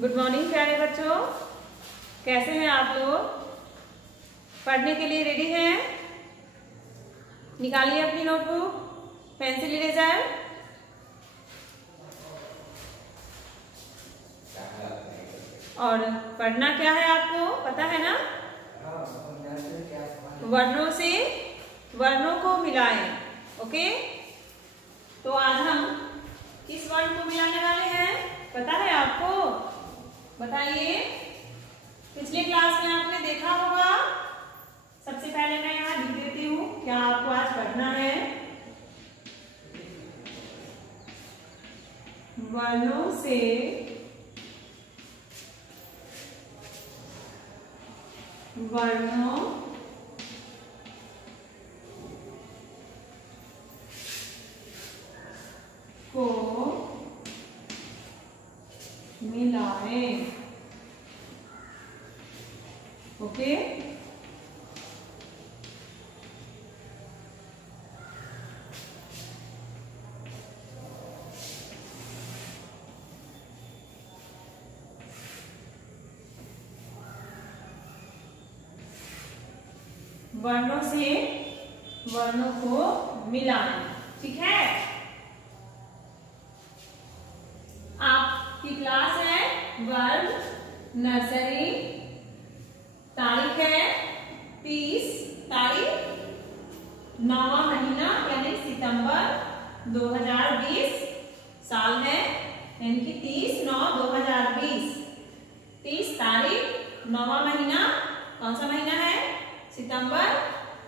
Good morning प्यारे बच्चों, कैसे हैं आप लोग? पढ़ने के लिए रेडी हैं? निकालिए अपनी नोटबुक, पेंसिल, इरेजर। और पढ़ना क्या है आपको पता है ना? वर्णों से वर्णों को मिलाएं। ओके, तो आज हम किस वर्ण को मिलाने वाले हैं पता है आपको? बताइए। पिछले क्लास में आपने देखा होगा। सबसे पहले मैं यहाँ लिख देती हूँ क्या आपको आज पढ़ना है। वर्णों से वर्णों को मिलाएं। ओके, वर्णों से वर्णों को मिलाएं। ठीक है, आपकी क्लास है वर्ग नर्सरी। तारीख है 30 तारीख 9वां महीना यानी सितंबर 2020। साल है यानी कि 30/9/2020। 30 तारीख 9वां महीना, कौन सा महीना है? सितंबर।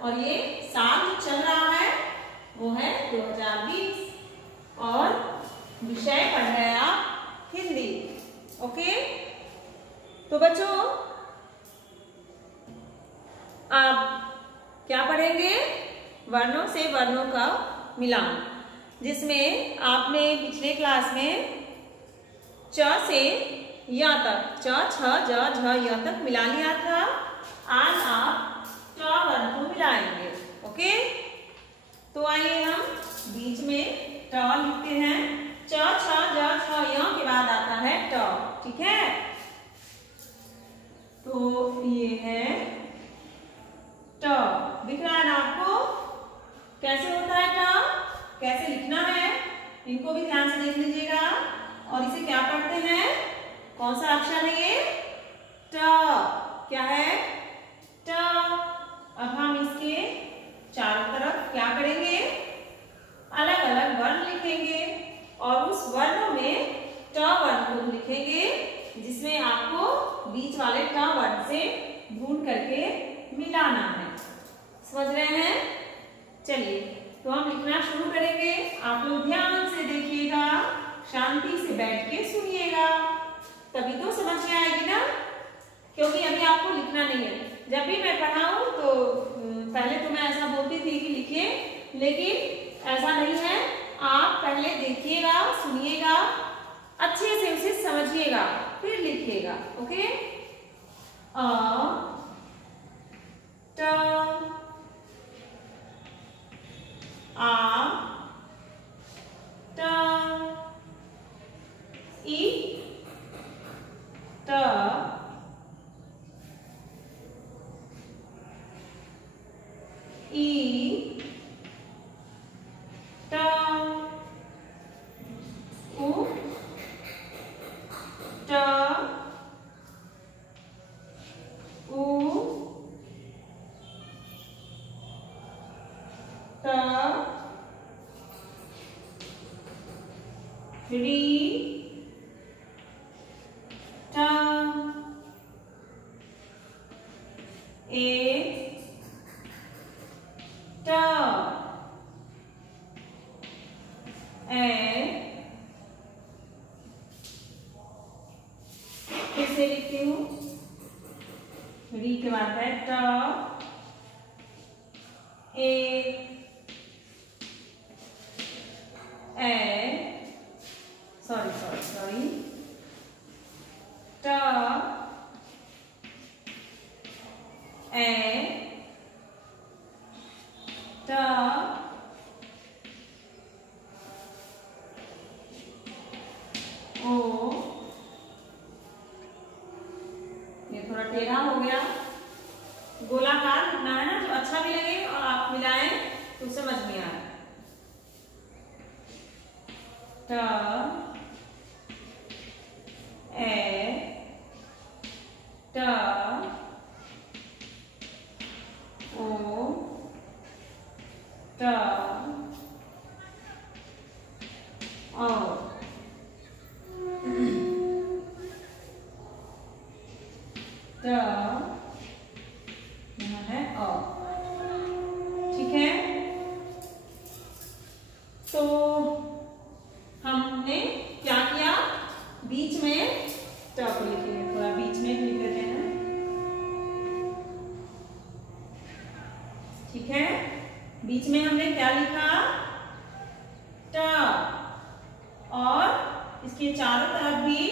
और ये साल जो चल रहा है वो है 2020। और विषय पढ़ रहे हैं आप हिंदी। ओके, तो बच्चों आप क्या पढ़ेंगे? वर्णों से वर्णों का मिलान, जिसमें आपने पिछले क्लास में च से या तक, च छ ज झ य तक मिला लिया था। आज आप ट वर्ण को मिलाएंगे। ओके, तो आइए हम बीच में ट लिखते हैं। च छ ज छ य के बाद आता है ट। ठीक है, तो ये है ट। दिख रहा है ना आपको कैसे होता है ट, कैसे लिखना है? इनको भी ध्यान से देख लीजिएगा। और इसे क्या पढ़ते हैं? कौन सा अक्षर है ये? ट। क्या है? ट। अब हम इसके चारों तरफ क्या करेंगे? अलग अलग वर्ण लिखेंगे और उस वर्णों में ट वर्ण को लिखेंगे, जिसमें आपको बीच वाले ट वर्ण से ढूंढ करके मिलाना है। समझ रहे हैं? चलिए, तो हम लिखना शुरू करेंगे। आप लोग ध्यान से देखिएगा, शांति से बैठ के सुनिएगा, तभी तो समझ में आएगी ना। क्योंकि अभी आपको लिखना नहीं है। जब भी मैं पढ़ाऊं तो पहले तो मैं ऐसा बोलती थी कि लिखिए, लेकिन ऐसा नहीं है। आप पहले देखिएगा, सुनिएगा, अच्छे से उसे समझिएगा, फिर लिखिएगा। ओके, अ ट आ ट ई ट ई ट उ ट उ ट री ट ए ट ए। फिर से लिखती हूँ। री के बाद है ट ए सॉरी ट ए ट ओ ये थोड़ा टेढ़ा हो गया, गोलाकार लिखना है ना, जो अच्छा भी लगे और आप मिलाएं तो समझ में आए। ट ए ट ओ ट ओ ट यहाँ है अ। ठीक है, तो हमने क्या किया, बीच में ट को लिखेंगे, थोड़ा बीच में लिख देते हैं। ठीक है, बीच में हमने क्या लिखा, ट, और इसके चारों तरफ भी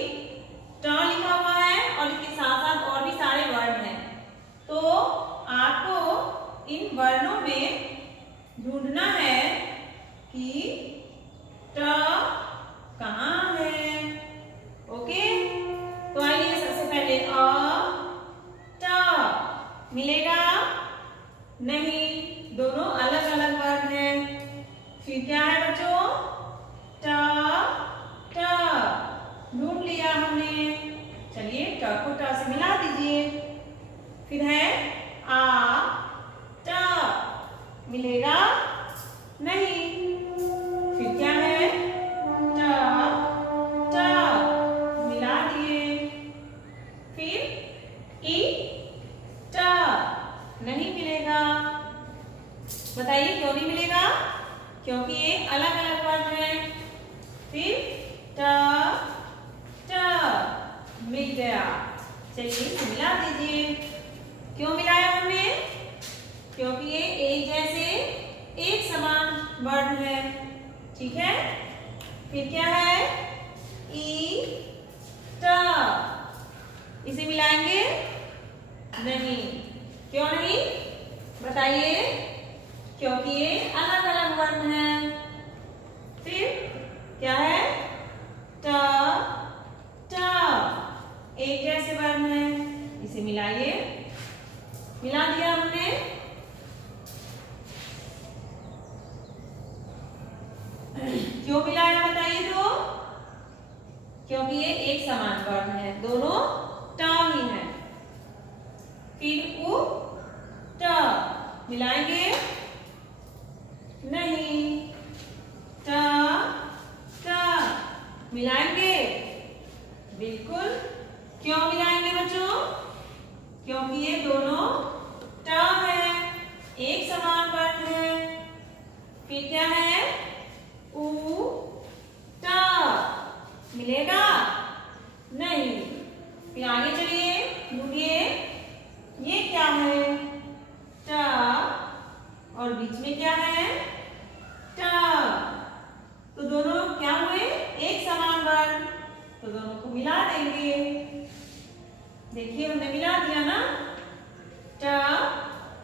ट लिखा हुआ है और इसके साथ साथ और भी सारे वर्ण हैं। तो आपको इन वर्णों में ढूंढना है कि ट कहाँ है। ओके, तो आइए सबसे पहले ट मिलेगा नहीं, दोनों अलग अलग वर्ण हैं। फिर क्या है बच्चों, ट ट ढूंढ लिया हमने। चलिए ट को ट से मिला दीजिए। फिर है आ ट, मिलेगा नहीं। फिर क्या है, ट ट मिला दिए। फिर ई ट नहीं मिलेगा। बताइए क्यों नहीं मिलेगा, क्योंकि ये अलग अलग वर्ण है। फिर ट ट मिल गया। चलिए मिला दीजिए। क्यों मिलाया हमने, क्योंकि ये एक जैसे एक समान वर्ण है। ठीक है, फिर क्या है, ई ट, इसे मिलाएंगे नहीं। क्यों नहीं, बताइए, क्योंकि ये अलग अलग वर्ण है। फिर क्या है, ट ट, एक जैसे वर्ण है, इसे मिलाइए। मिला दिया हमने। क्यों मिलाया बताइए, तो क्योंकि ये एक समान वर्ण है, दोनों ट ही है। फिर उ ट मिलाएंगे नहीं। ट ट मिलाएंगे बिल्कुल। क्यों मिलाएंगे बच्चों, क्योंकि ये दोनों ट है, एक समान वर्ण है। फिर क्या है, उ ट मिलेगा नहीं। फिर आगे चलिए, ढूंढिए ये क्या है, ट और बीच में क्या है, ट, तो दोनों क्या हुए, एक समान वर्ण, तो दोनों को मिला देंगे। देखिए हमने मिला दिया ना, ट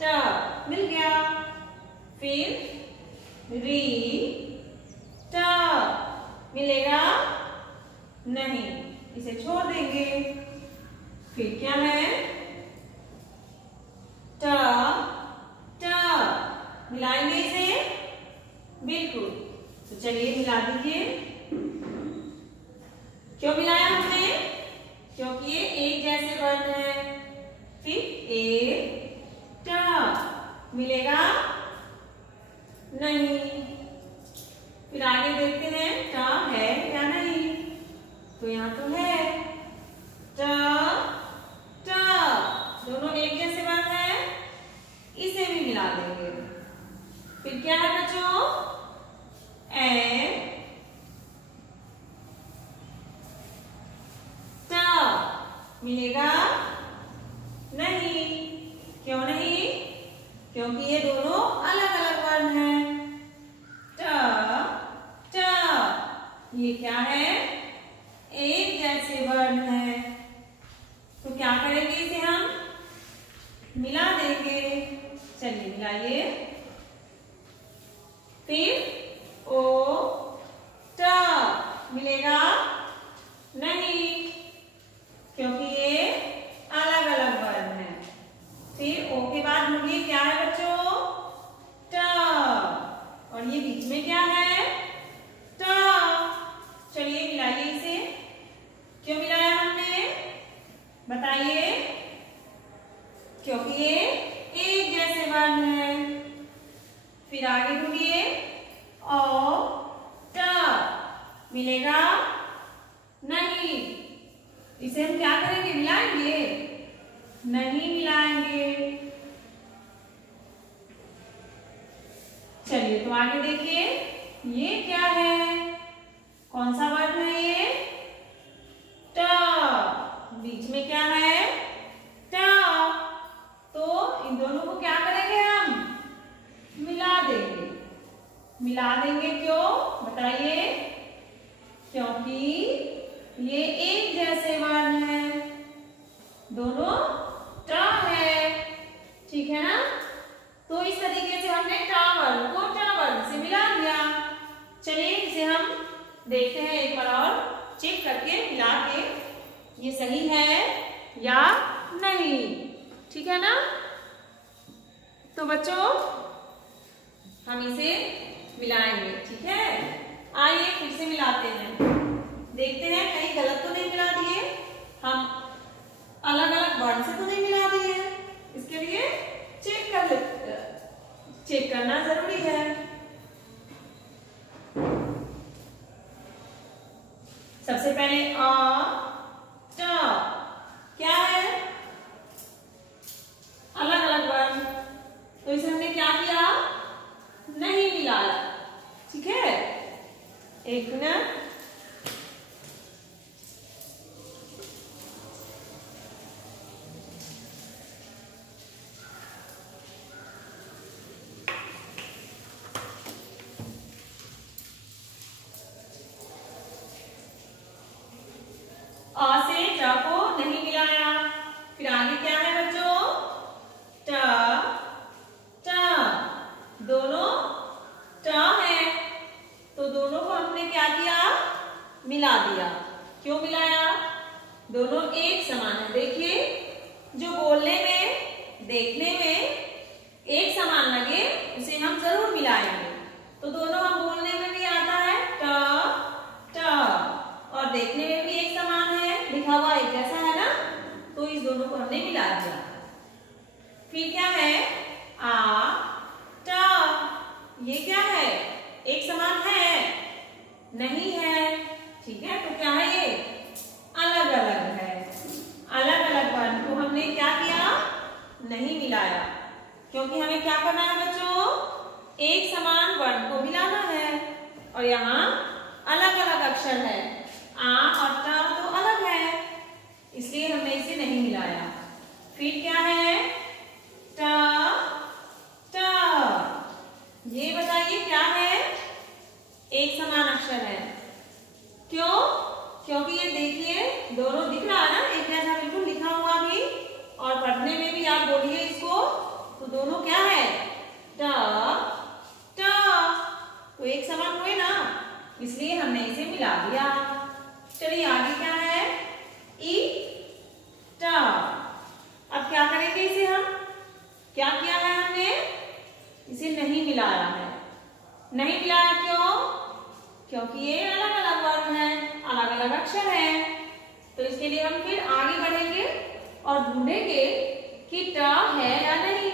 ट मिल गया। फिर री ट मिलेगा नहीं, इसे छोड़ देंगे। फिर क्या है, ट ट मिलाएंगे इसे बिल्कुल। तो चलिए मिला दीजिए। क्यों मिलाया हमने, क्योंकि ये एक जैसे वर्ण है। फिर ए ट मिलेगा नहीं। फिर आगे देखते हैं ट है या नहीं, तो यहाँ तो है ट ट, दोनों एक जैसे वर्ण है, इसे भी मिला देंगे। फिर क्या है बच्चों, ए ट मिलेगा नहीं। क्यों नहीं, क्योंकि ये दोनों अलग अलग वर्ण हैं। ट ट, ये क्या है, एक जैसे वर्ण है। तो क्या करेंगे, इसे हम मिला देंगे। चलिए मिलाइए। फिर ओ ट मिलेगा नहीं, क्योंकि ये अलग अलग बताइए? क्योंकि ये एक जैसे वर्ण है। फिर आगे ढूंढिए। औ ट मिलेगा नहीं। इसे हम क्या करेंगे? मिलाएंगे? नहीं मिलाएंगे। चलिए तो आगे देखिए, ये क्या है? कौन सा वर्ण है ये? ट। बीच में क्या है? ट। तो इन दोनों को क्या करेंगे हम? मिला देंगे। मिला देंगे क्यों? बताइए। क्योंकि ये एक जैसे वर्ण है, दोनों ट है। ठीक है ना? तो इस तरीके से हमने ट वर्ण को ट वर्ण से मिला दिया। चलिए इसे हम देखते हैं एक बार और चेक करके, मिला के ये सही है या नहीं। ठीक है ना? तो बच्चों हम इसे मिलाएंगे। ठीक है, आइए फिर से मिलाते हैं। देखते हैं कहीं गलत तो नहीं मिला दिए, हम अलग अलग वर्ण से तो नहीं मिला दिए। इसके लिए चेक करना जरूरी है। सबसे पहले अ ट क्या है? अलग अलग वर्ण, तो इसे हमने क्या किया? नहीं मिलाया। ठीक है, एक मिनट। अ से ट को नहीं मिलाया। फिर आगे क्या है बच्चों? ट ट, दोनों ट है, तो दोनों को हमने क्या किया? मिला दिया। क्यों मिलाया? दोनों एक समान है। देखिए, जो बोलने में देखने में एक समान लगे उसे हम जरूर मिलाएंगे। तो दोनों हम बोलने में भी आता है ट ट, और देखने में भी एक समान है, लिखा हुआ एक जैसा है ना, तो इस दोनों को हमने मिला दिया। फिर क्या है? आ ट, ये क्या है? एक समान है? नहीं है। ठीक है, तो क्या है ये? अलग अलग है। अलग अलग वर्ण को हमने क्या किया? नहीं मिलाया। क्योंकि हमें क्या करना है बच्चों? एक समान वर्ण को मिलाना है, और यहाँ अलग अलग अक्षर है। आ और ट तो अलग है, इसलिए हमने इसे नहीं मिलाया। फिर क्या है? ट ट, ये बताइए क्या है? एक समान अक्षर है। क्यों? क्योंकि ये देखिए दोनों दिख रहा है ना, एक जैसा बिल्कुल लिखा हुआ भी, और पढ़ने में भी आप बोलिए इसको, तो दोनों क्या है? ट ट, तो एक समान हुए ना, इसलिए हमने इसे मिला दिया। चलिए आगे क्या है? ई ट। अब क्या करेंगे इसे हम? क्या किया है हमने? इसे नहीं मिलाया है। नहीं मिलाया क्यों? क्योंकि ये अलग अलग वर्ण है, अलग अलग अक्षर है। तो इसके लिए हम फिर आगे बढ़ेंगे और ढूंढेंगे कि ट है या नहीं।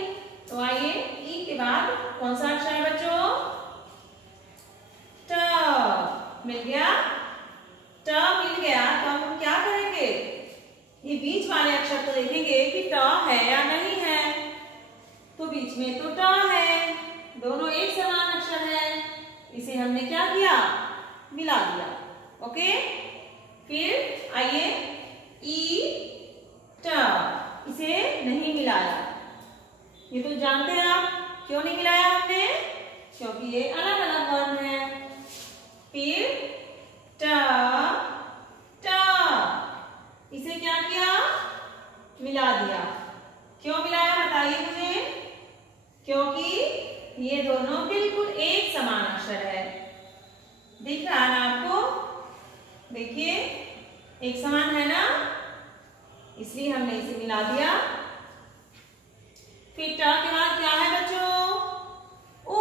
तो आइए, ई के बाद कौन सा अक्षर है बच्चों? ट। मिल गया? ट मिल गया, तो हम क्या करेंगे? ये बीच वाले अक्षर को देखेंगे कि ट है या नहीं है। तो बीच में तो ट है, दोनों एक समान अक्षर है, इसे हमने क्या किया? मिला दिया। ओके, फिर आइए ई ट, इसे नहीं मिलाया। ये तो जानते हैं आप, क्यों नहीं मिलाया हमने? क्योंकि ये अलग अलग वर्ण है। फिर ट ट, इसे क्या किया? मिला दिया। क्यों मिलाया बताइए मुझे? क्योंकि ये दोनों बिल्कुल एक समान अक्षर है। दिख रहा है ना आपको? देखिए एक समान है ना, इसलिए हमने इसे मिला दिया। फिर ट के बाद क्या है बच्चों? उ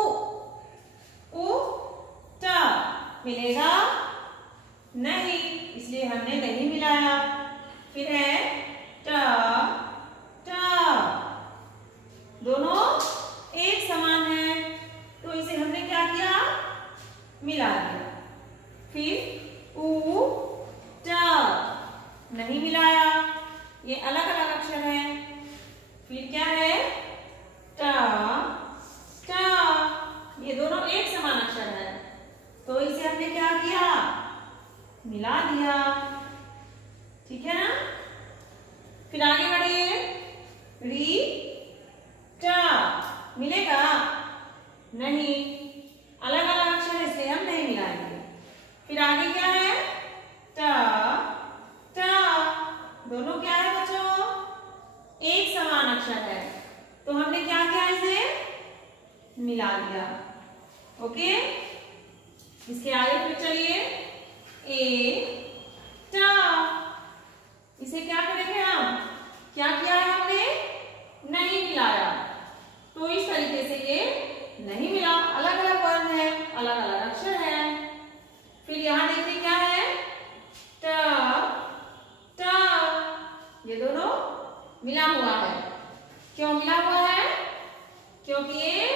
उ ट, मिलेगा नहीं, इसलिए हमने नहीं मिलाया। फिर है ट नहीं मिलाया, ये अलग अलग अक्षर है। फिर क्या है, ट, ट, ये दोनों एक समान अक्षर है, तो इसे हमने क्या किया, मिला दिया। ठीक है ना। फिर आगे बढ़िए, री, ट, मिलेगा नहीं, अलग अलग अक्षर है इसलिए हम नहीं मिलाएंगे। फिर आगे क्या है, ट, ट, दोनों क्या है बच्चों, एक समान अक्षर है, तो हमने क्या किया, इसे मिला दिया। ओके, इसके आगे फिर चलिए, ए, ट, इसे क्या करेंगे हम, क्या किया है हमने, नहीं मिलाया, तो इस तरीके से ये नहीं मिला, अलग अलग वर्ण है, अलग अलग अक्षर है। फिर यहां देखिए क्या है, ट, ट, ये दोनों मिला हुआ है। क्यों मिला हुआ है, क्योंकि ये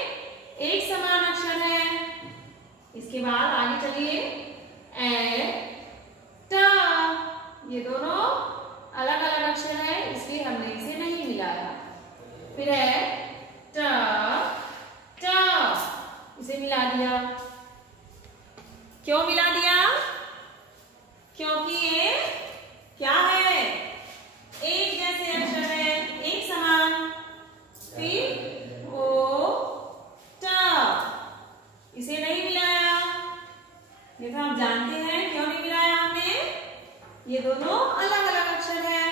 एक समान अक्षर है। इसके बाद आगे चलिए, ए, ट, ये दोनों अलग अलग अक्षर है, इसलिए हमने इसे नहीं मिलाया। फिर है ट, ट, इसे मिला दिया। क्यों मिला दिया, क्योंकि ये क्या है, एक जैसे अक्षर है, एक समान। फिर ओ, ट, इसे नहीं मिलाया, ये तो हम जानते हैं क्यों नहीं मिलाया हमने, ये दोनों अलग अलग अक्षर है।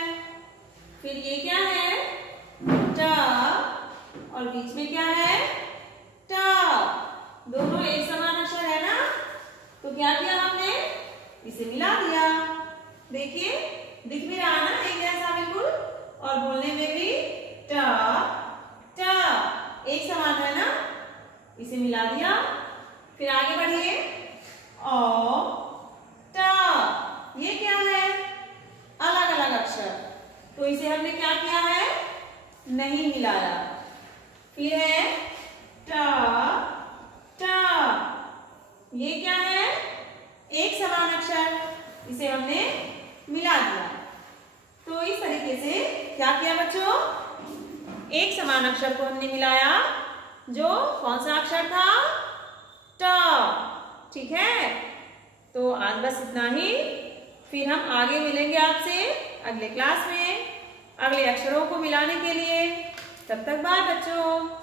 फिर ये क्या है, ट, और बीच में क्या है, ट, दोनों एक समान अक्षर है ना, तो क्या किया हमने, इसे मिला दिया। देखिए दिख भी रहा ना एक जैसा बिल्कुल, और बोलने में भी ट, ट, एक समान है ना, इसे मिला दिया। फिर आगे बढ़िए, ओ, ट, ये क्या है, अलग अलग अक्षर, तो इसे हमने क्या किया है, नहीं मिलाया। फिर है ट, ट, ये क्या है, एक समान अक्षर, इसे हमने मिला दिया। तो इस तरीके से क्या किया बच्चों, एक समान अक्षर को हमने मिलाया, जो कौन सा अक्षर था, ट। ठीक है, तो आज बस इतना ही, फिर हम आगे मिलेंगे आपसे अगले क्लास में अगले अक्षरों को मिलाने के लिए। तब तक बाय बच्चों।